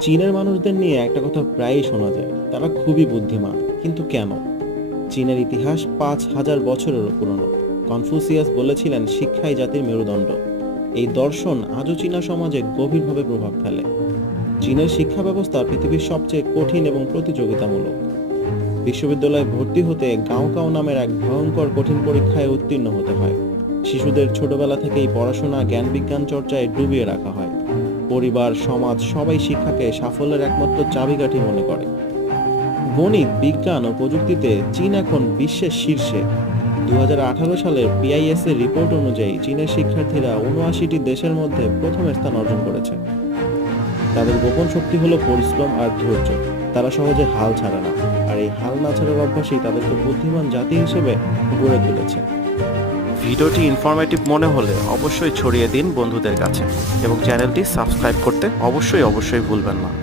চীনের মানুষদের নিয়ে একটা কথা প্রায়ই শোনা যায়, তারা খুবই বুদ্ধিমান। কিন্তু কেন? চীনের ইতিহাস পাঁচ হাজার বছরেরও পুরনো। কনফুসিয়াস বলেছিলেন শিক্ষাই জাতির মেরুদণ্ড। এই দর্শন আজও চীনা সমাজে গভীরভাবে প্রভাব ফেলে। চীনের শিক্ষা ব্যবস্থা পৃথিবীর সবচেয়ে কঠিন এবং প্রতিযোগিতামূলক। বিশ্ববিদ্যালয়ে ভর্তি হতে গাঁও গাঁও নামের এক ভয়ঙ্কর কঠিন পরীক্ষায় উত্তীর্ণ হতে হয়। শিশুদের ছোটবেলা থেকেই পড়াশোনা জ্ঞান বিজ্ঞান চর্চায় ডুবিয়ে রাখা হয়। পরিবার, সমাজ, সবাই শিক্ষাকে সাফল্যের একমাত্র চাবিকাঠি মনে করে। গণিত, বিজ্ঞান ও প্রযুক্তিতে চীন এখন বিশ্বের শীর্ষে। দুই হাজার আঠারো সালের পিআইএস এর রিপোর্ট অনুযায়ী চীনের শিক্ষার্থীরা উনআশিটি দেশের মধ্যে প্রথম স্থান অর্জন করেছে। তাদের গোপন শক্তি হলো পরিশ্রম আর ধৈর্য। তারা সহজে হাল ছাড়ে না। আর এই হাল না ছাড়ার অভ্যাসই তাদেরকে বুদ্ধিমান জাতি হিসেবে গড়ে তুলেছে। ভিডিওটি ইনফরমেটিভ মনে হলে অবশ্যই ছড়িয়ে দিন বন্ধুদের কাছে এবং চ্যানেলটি সাবস্ক্রাইব করতে অবশ্যই অবশ্যই ভুলবেন না।